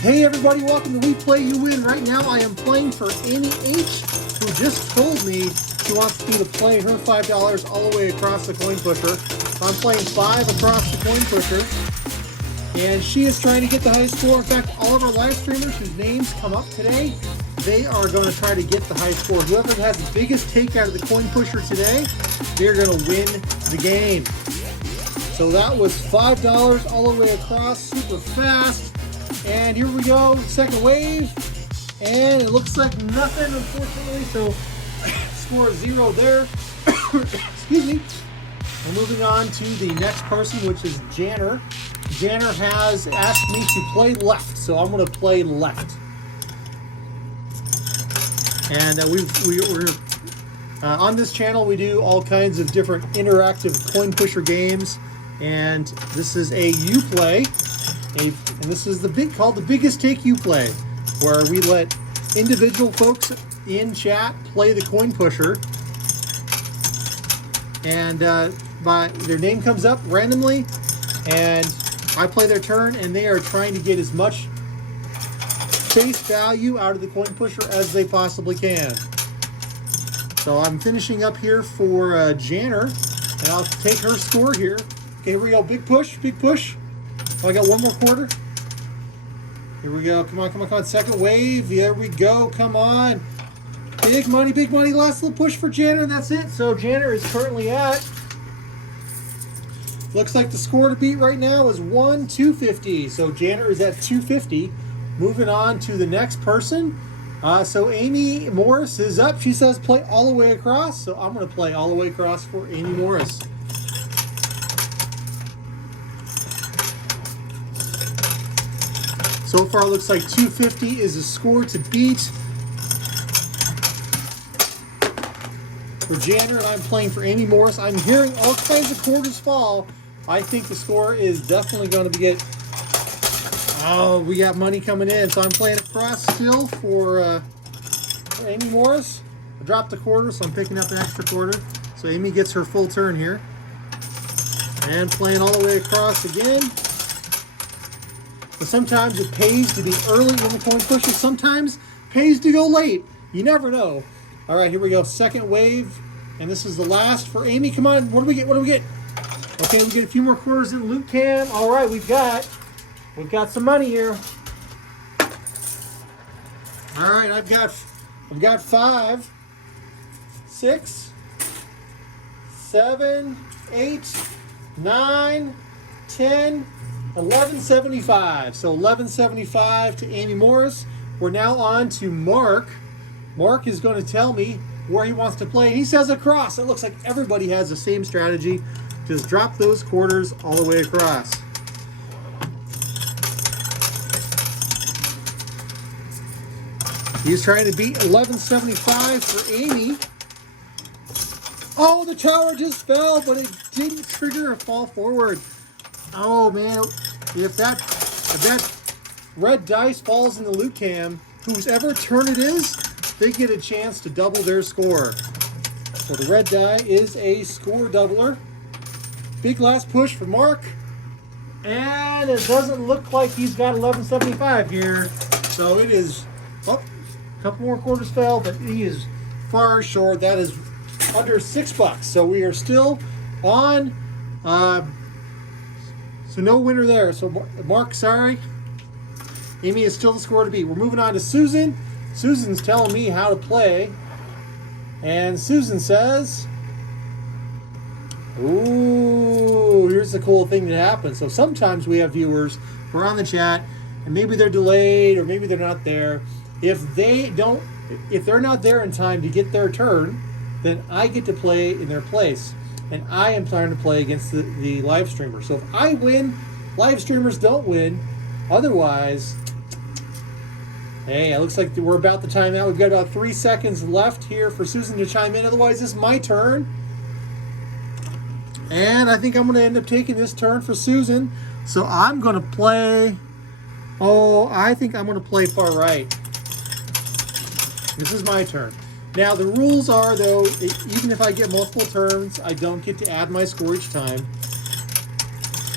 Hey everybody, welcome to We Play You Win. Right now I am playing for Amy H, who just told me she wants me to play her $5 all the way across the coin pusher. I'm playing 5 across the coin pusher, and she is trying to get the highest score. In fact, all of our live streamers whose names come up today, they are going to try to get the high score. Whoever has the biggest take out of the coin pusher today, they're going to win the game. So that was $5 all the way across, super fast. And here we go, second wave, and it looks like nothing, unfortunately, so score 0 there. Excuse me. We're moving on to the next person, which is Janner. Janner has asked me to play left, so I'm going to play left. And we're on this channel, we do all kinds of different interactive coin pusher games, and this is a Uplay. And this is called the Biggest Take Uplay, where we let individual folks in chat play the coin pusher, and their name comes up randomly, and I play their turn, and they are trying to get as much face value out of the coin pusher as they possibly can. So I'm finishing up here for Janner, and I'll take her score here. Okay, here we go. Big push, big push. Oh, I got one more quarter. Here we go. Come on, come on, come on. Second wave. There we go. Come on. Big money, big money. Last little push for Janner, and that's it. So Janner is currently at, looks like the score to beat right now is 250. So Janner is at 250. Moving on to the next person. So Amy Morris is up. She says play all the way across. So I'm going to play all the way across for Amy Morris. So far, it looks like 250 is the score to beat for Janner, and I'm playing for Amy Morris. I'm hearing all kinds of quarters fall. I think the score is definitely going to get. Oh, we got money coming in. So I'm playing across still for Amy Morris. I dropped the quarter, so I'm picking up an extra quarter. So Amy gets her full turn here. And playing all the way across again. But sometimes it pays to be early in the coin pusher. Sometimes it pays to go late. You never know. All right, here we go. Second wave. And this is the last for Amy. Come on. What do we get? What do we get? Okay, we get a few more quarters in loot cam. All right, we've got some money here. All right, I've got 5, 6, 7, 8, 9, 10, 1175. So 1175 to Amy Morris. We're now on to Mark. Mark is going to tell me where he wants to play. And he says across. It looks like everybody has the same strategy. Just drop those quarters all the way across. He's trying to beat 1175 for Amy. Oh, the tower just fell, but it didn't trigger a fall forward. Oh man, if that red dice falls in the loot cam, whoever turn it is, they get a chance to double their score. So the red die is a score doubler. Big last push for Mark. And it doesn't look like he's got 1175 here. So it is, oh, a couple more quarters fell, but he is far short. That is under $6. So we are still on, so no winner there. So Mark, sorry. Amy is still the score to beat. We're moving on to Susan. Susan's telling me how to play. And Susan says, ooh, here's the cool thing that happens. So sometimes we have viewers who are on the chat, and maybe they're delayed or maybe they're not there. If they're not there in time to get their turn, then I get to play in their place. And I am trying to play against the live streamer. So if I win, live streamers don't win. Otherwise, hey, it looks like we're about to time out. We've got about 3 seconds left here for Susan to chime in. Otherwise, it's my turn. And I think I'm going to end up taking this turn for Susan. So I'm going to play, I think I'm going to play far right. This is my turn. Now the rules are, though, even if I get multiple turns, I don't get to add my score each time.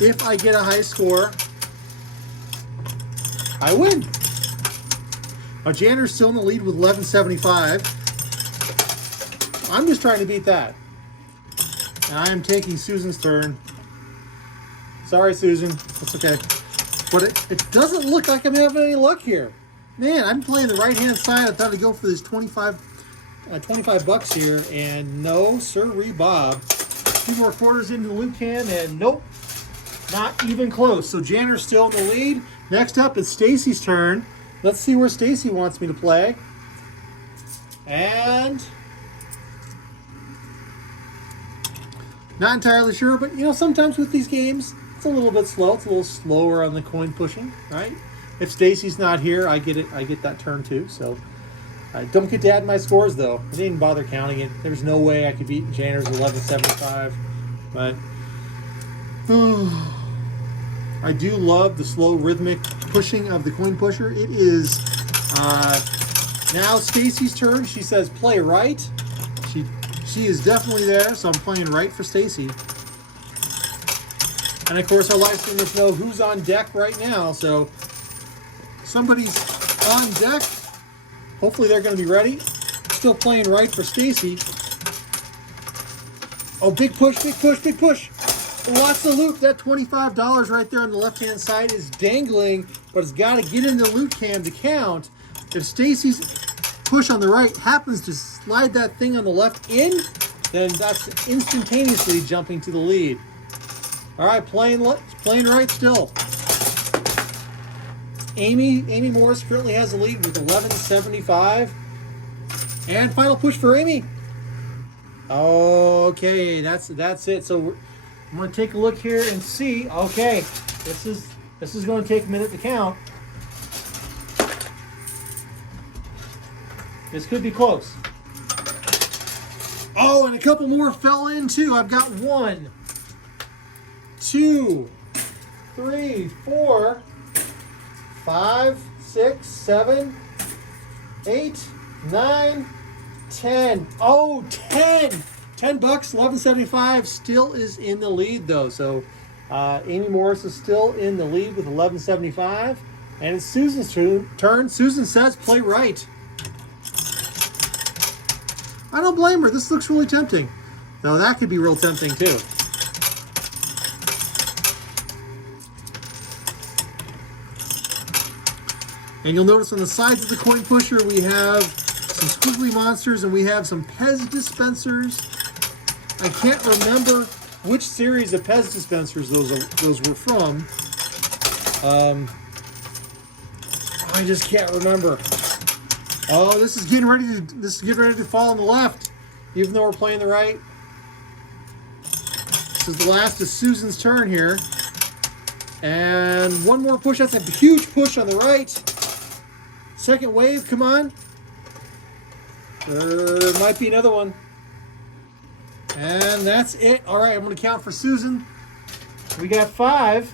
If I get a high score, I win. Janner's still in the lead with 1175. I'm just trying to beat that. And I am taking Susan's turn. Sorry, Susan. That's okay. But it doesn't look like I'm having any luck here. Man, I'm playing the right-hand side. I thought I'd go for this 25 bucks here. And no, sirree, Bob. 2 more quarters into the loot can, and nope. Not even close. So Janner's still in the lead. Next up is Stacy's turn. Let's see where Stacy wants me to play. And not entirely sure, but you know, sometimes with these games, it's a little bit slow. It's a little slower on the coin pushing, right? If Stacy's not here, I get it. I get that turn too. So I don't get to add my scores though. I didn't bother counting it. There's no way I could beat Janner's 1175, but. I do love the slow rhythmic pushing of the coin pusher. It is now Stacy's turn. She says play right. She is definitely there, so I'm playing right for Stacy. And of course our live streamers know who's on deck right now, so somebody's on deck. Hopefully they're going to be ready. Still playing right for Stacy. Oh, big push, big push, big push. Lots of loot. That $25 right there on the left-hand side is dangling, but it's got to get in the loot can to count. If Stacy's push on the right happens to slide that thing on the left in, then that's instantaneously jumping to the lead. All right, playing right still. Amy Morris currently has the lead with 1175. And final push for Amy. Okay, that's it. So I'm going to take a look here and see. Okay, this is going to take a minute to count. This could be close. Oh, and a couple more fell in too. I've got 1, 2, 3, 4, 5, 6, 7, 8, 9, 10. Oh, 10! $10, 1175, still is in the lead though. So Amy Morris is still in the lead with 1175, and it's Susan's turn. Susan says play right. I don't blame her. This looks really tempting, though. That could be real tempting too. And you'll notice on the sides of the coin pusher we have some squiggly monsters and we have some Pez dispensers. I can't remember which series of Pez dispensers those were from. I just can't remember. Oh, this is getting ready to fall on the left, even though we're playing the right. This is the last of Susan's turn here. And one more push. That's a huge push on the right. Second wave, come on. There might be another one. And that's it. All right, I'm going to count for Susan. We got 5,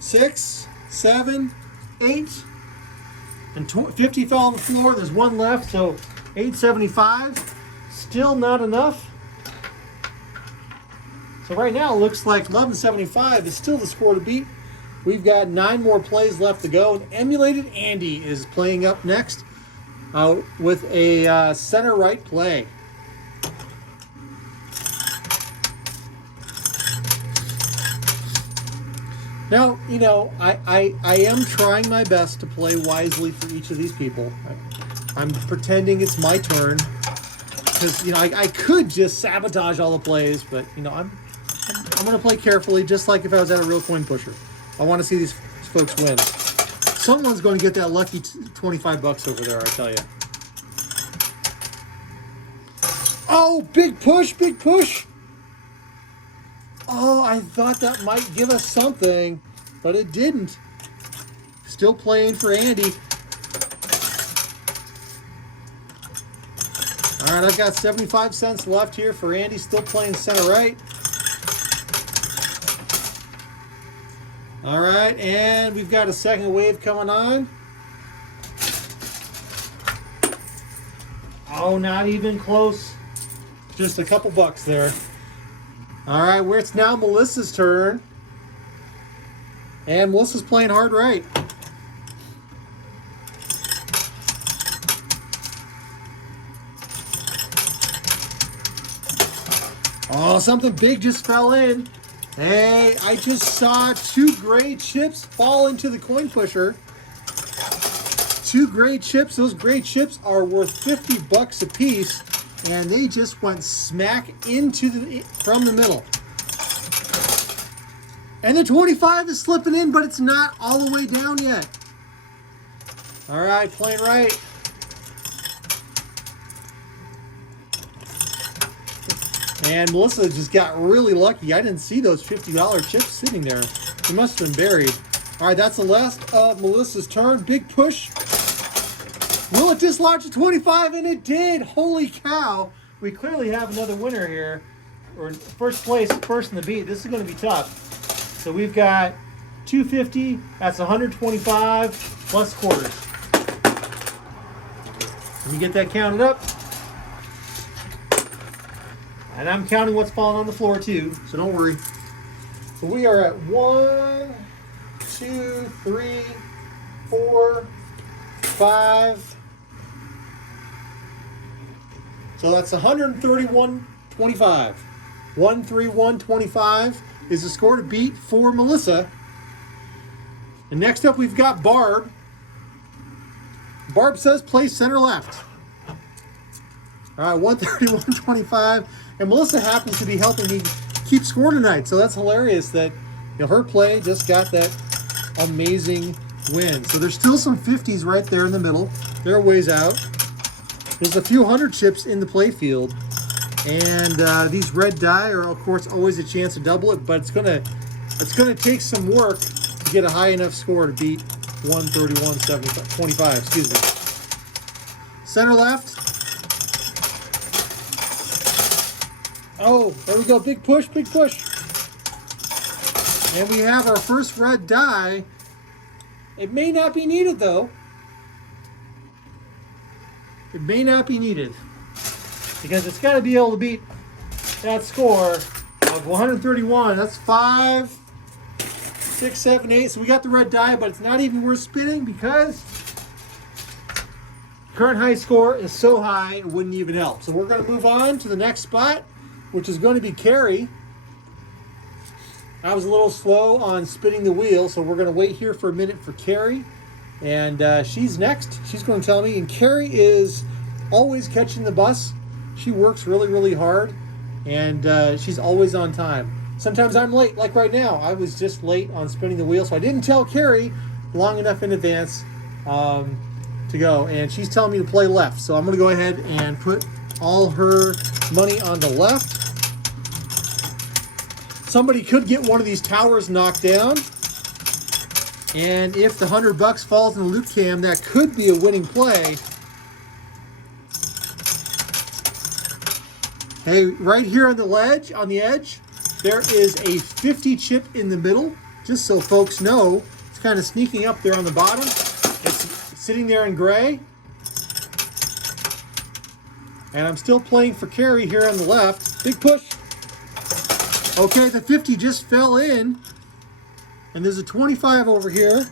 6, 7, 8, and 50 fell on the floor. There's 1 left, so 875. Still not enough. So right now it looks like 1175 is still the score to beat. We've got 9 more plays left to go. And Emulated Andy is playing up next with a center right play. Now, you know, I am trying my best to play wisely for each of these people. I'm pretending it's my turn because, you know, I could just sabotage all the plays, but, you know, I'm going to play carefully, just like if I was at a real coin pusher. I want to see these folks win. Someone's going to get that lucky 25 bucks over there, I tell you. Oh, big push, big push. Oh, I thought that might give us something, but it didn't. Still playing for Andy. All right, I've got 75 cents left here for Andy, still playing center right. All right, and we've got a second wave coming on. Oh, not even close. Just a couple bucks there. All right, where it's now Melissa's turn. And Melissa's playing hard right. Oh, something big just fell in. Hey, I just saw 2 gray chips fall into the coin pusher. 2 gray chips. Those gray chips are worth 50 bucks a piece, and they just went smack into from the middle. And the 25 is slipping in, but it's not all the way down yet. All right, playing right. And Melissa just got really lucky. I didn't see those $50 chips sitting there. They must have been buried. All right, that's the last of Melissa's turn. Big push. Will it dislodge the 25? And it did. Holy cow. We clearly have another winner here. Or first place, first in the beat. This is going to be tough. So we've got 250. That's 125 plus quarters. Let me get that counted up. And I'm counting what's falling on the floor too, so don't worry. So we are at 1, 2, 3, 4, 5. So that's 131.25. 131.25 is the score to beat for Melissa. And next up we've got Barb. Barb says play center left. All right, 131.25. And Melissa happens to be helping me keep score tonight. So that's hilarious that her play just got that amazing win. So there's still some 50s right there in the middle. They're ways out. There's a few 100 chips in the play field. And these red die are, of course, always a chance to double it. But it's gonna take some work to get a high enough score to beat 131.25. Excuse me. Center left. Oh, there we go. Big push, big push. And we have our first red die. It may not be needed, though. It may not be needed. Because it's got to be able to beat that score of 131. That's 5, 6, 7, 8. So we got the red die, but it's not even worth spinning because current high score is so high it wouldn't even help. So we're going to move on to the next spot, which is going to be Carrie. I was a little slow on spinning the wheel, so we're going to wait here for a minute for Carrie. And she's next. She's going to tell me. And Carrie is always catching the bus. She works really, really hard, and she's always on time. Sometimes I'm late, like right now. I was just late on spinning the wheel, so I didn't tell Carrie long enough in advance to go. And she's telling me to play left, so I'm going to go ahead and put all her money on the left. Somebody could get one of these towers knocked down. And if the $100 falls in the loop cam, that could be a winning play. Hey, right here on the ledge, on the edge, there is a 50 chip in the middle. Just so folks know, it's kind of sneaking up there on the bottom. It's sitting there in gray. And I'm still playing for Carrie here on the left. Big push. Okay, the 50 just fell in. And there's a 25 over here.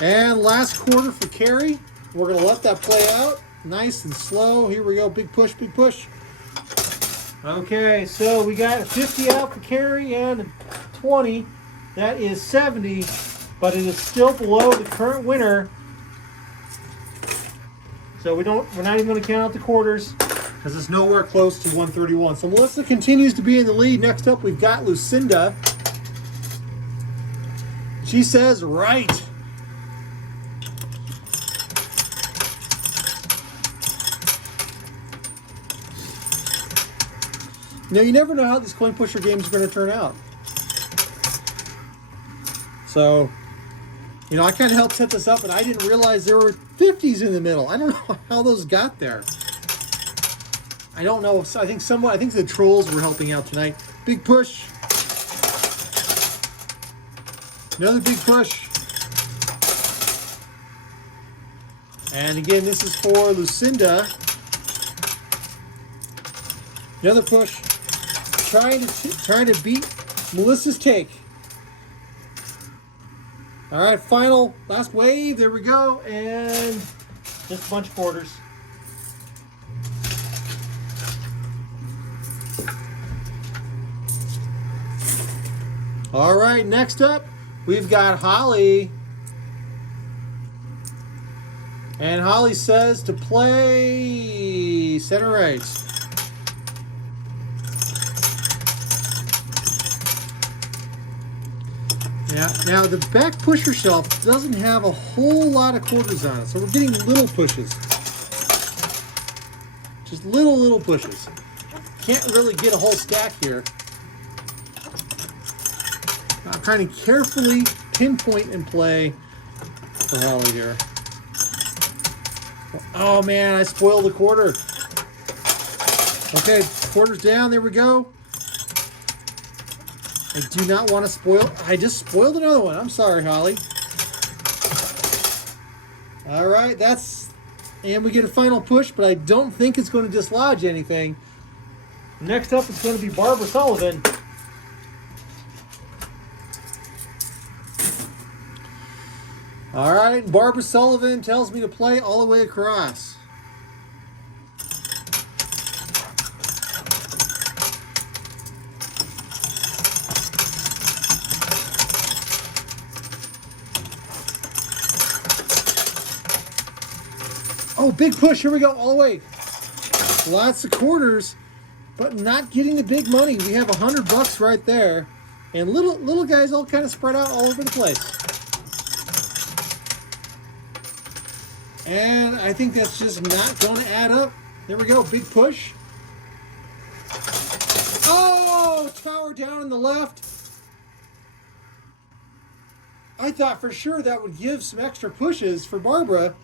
And last quarter for Carrie. We're going to let that play out. Nice and slow. Here we go. Big push, big push. Okay, so we got a 50 out for Carrie and a 20. That is 70, but it is still below the current winner. So we're not even going to count out the quarters because it's nowhere close to 131. So Melissa continues to be in the lead. Next up, we've got Lucinda. She says right. Now, you never know how these coin pusher games are going to turn out. So, I kind of helped set this up, and I didn't realize there were 50s in the middle. I don't know how those got there. I don't know. I think the trolls were helping out tonight. Big push. Another big push. And again, this is for Lucinda. Another push. Trying to beat Melissa's take. All right, final, last wave. There we go. And just a bunch of quarters. All right, next up, we've got Holly. And Holly says to play center right. Yeah, now the back pusher shelf doesn't have a whole lot of quarters on it, so we're getting little pushes. Just little pushes. Can't really get a whole stack here. I'm trying to carefully pinpoint and play for Holly here. Oh man, I spoiled a quarter. Okay, quarters down, there we go. I do not want to spoil. I just spoiled another one. I'm sorry, Holly. All right, and we get a final push, but I don't think it's going to dislodge anything. Next up is going to be Barbara Sullivan. All right, Barbara Sullivan tells me to play all the way across. Oh, big push. Here we go. All the way. Lots of quarters, but not getting the big money. We have $100 right there. And little guys all kind of spread out all over the place. And I think that's just not going to add up. There we go. Big push. Oh, tower down on the left. I thought for sure that would give some extra pushes for Barbara.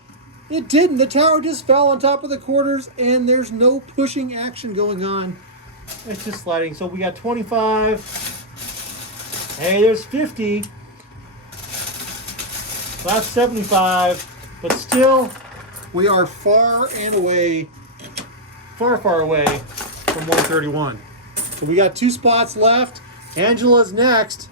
It didn't. The tower just fell on top of the quarters, and there's no pushing action going on. It's just sliding. So we got 25. Hey, there's 50. That's 75. But still, we are far away from 131. So we got 2 spots left. Angela's next.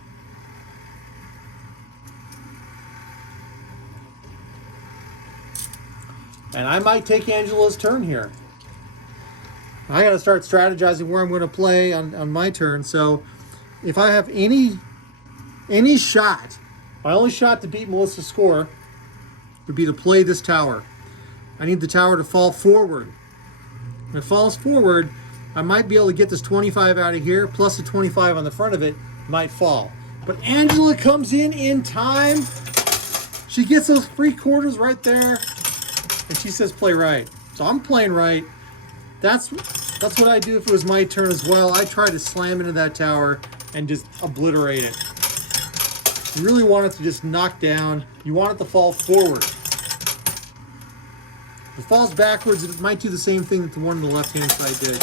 And I might take Angela's turn here. I got to start strategizing where I'm going to play on my turn. So if I have any shot, my only shot to beat Melissa's score would be to play this tower. I need the tower to fall forward. When it falls forward, I might be able to get this 25 out of here, plus the 25 on the front of it might fall. But Angela comes in time. She gets those free quarters right there. And she says play right. So I'm playing right. That's what I do if it was my turn as well. I try to slam into that tower and just obliterate it. You really want it to just knock down. You want it to fall forward. If it falls backwards, it might do the same thing that the one on the left-hand side did.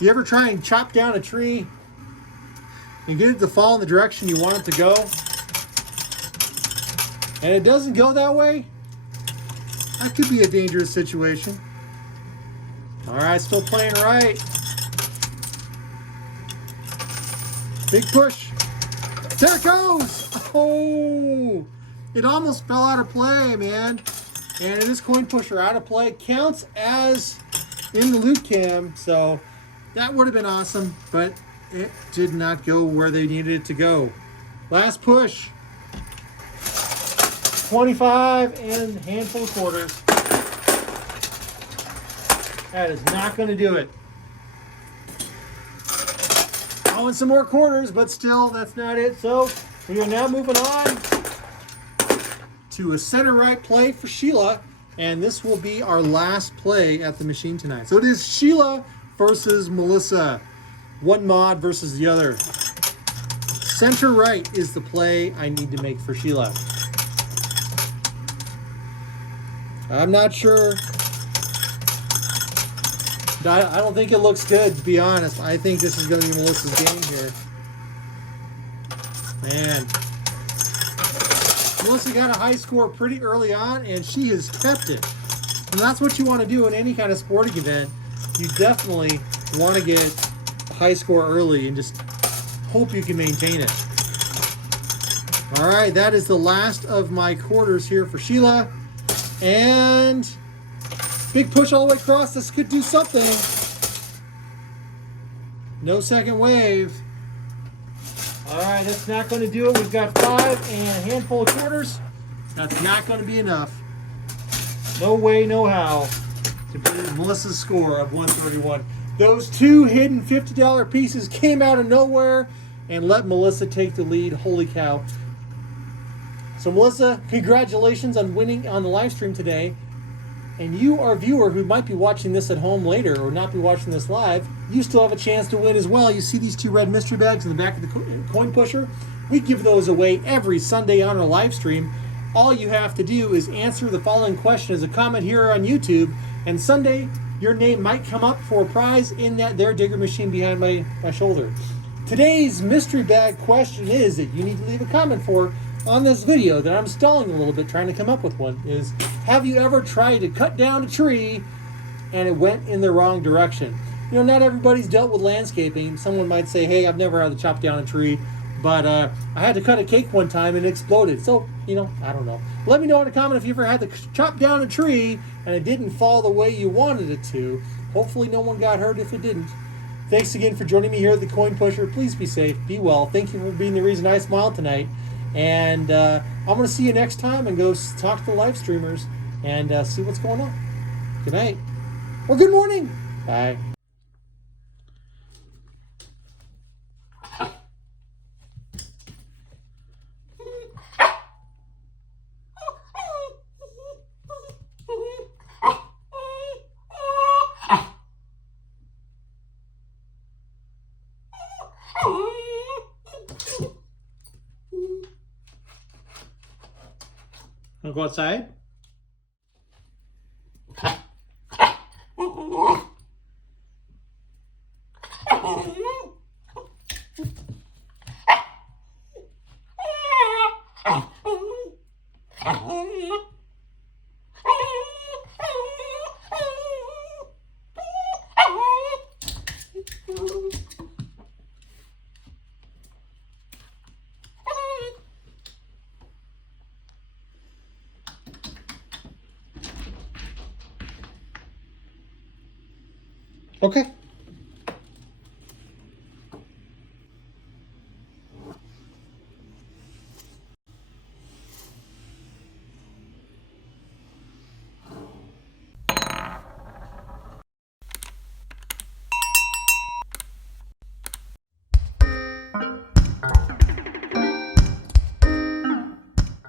You ever try and chop down a tree and get it to fall in the direction you want it to go, and it doesn't go that way? That could be a dangerous situation. All right, still playing right. Big push. There it goes. Oh, it almost fell out of play, man. And it is coin pusher out of play. Counts as in the loot cam. So that would have been awesome, but it did not go where they needed it to go. Last push. 25 and a handful of quarters. That is not going to do it. I want some more quarters, but still, that's not it. So we are now moving on to a center right play for Sheila. And this will be our last play at the machine tonight. So it is Sheila versus Melissa. One mod versus the other. Center right is the play I need to make for Sheila. I'm not sure. I don't think it looks good, to be honest. I think this is going to be Melissa's game here. Man. Melissa got a high score pretty early on, and she has kept it. And that's what you want to do in any kind of sporting event. You definitely want to get a high score early and just hope you can maintain it. All right, that is the last of my quarters here for Sheila. And big push all the way across. This could do something. No second wave. All right, that's not going to do it. We've got 5 and a handful of quarters. That's not going to be enough. No way, no how to beat Melissa's score of 131. Those 2 hidden $50 pieces came out of nowhere and let Melissa take the lead. Holy cow. So Melissa, congratulations on winning on the live stream today. And you, our viewer, who might be watching this at home later or not be watching this live, you still have a chance to win as well. You see these 2 red mystery bags in the back of the coin pusher? We give those away every Sunday on our live stream. All you have to do is answer the following question as a comment here on YouTube, and Sunday your name might come up for a prize in that there digger machine behind my shoulder. Today's mystery bag question is that you need to leave a comment for on this video that I'm stalling a little bit trying to come up with one is, have you ever tried to cut down a tree and it went in the wrong direction? You know, not everybody's dealt with landscaping. Someone might say, hey, I've never had to chop down a tree, but I had to cut a cake one time and it exploded. So, you know, I don't know. Let me know in a comment if you ever had to chop down a tree and it didn't fall the way you wanted it to. Hopefully no one got hurt if it didn't. Thanks again for joining me here at the Coin Pusher. Please be safe, be well. Thank you for being the reason I smiled tonight. And I'm going to see you next time and go talk to the live streamers and see what's going on. Good night. Or good morning. Bye. Want to go outside? Okay.